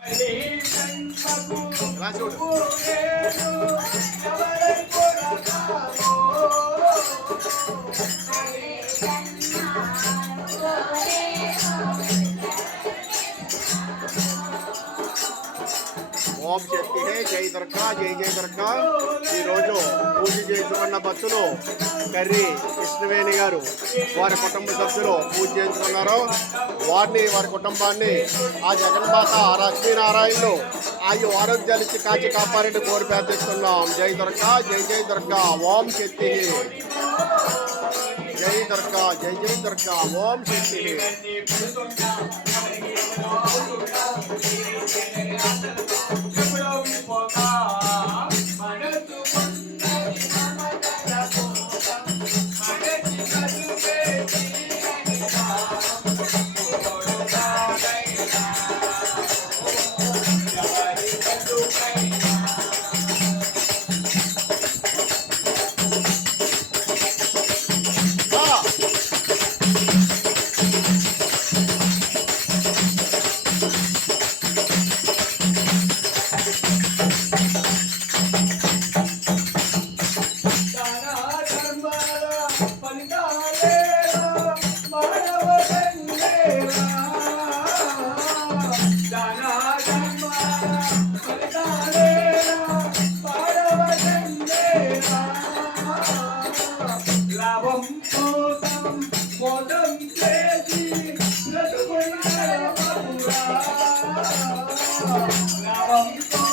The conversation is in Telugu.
ఓం శక్తి హే జై దుర్గా జై జై దుర్గా. ఈరోజు పూజ చేయించుకున్న భక్తులు కర్రీ కృష్ణవేణి గారు వారి కుటుంబ సభ్యులు పూజ చేయించుకున్నారు. వారిని వారి కుటుంబాన్ని ఆ జగన్మాత లక్ష్మీనారాయణులు ఆరోగ్యాలు ఇచ్చి కాచి కాపాడిని కోరి ప్రార్థిస్తున్నాం. జై దుర్గా జై జై దుర్గా. ఓం శక్తి జై దుర్గా జై జై దుర్గా. ఓం శక్తి Now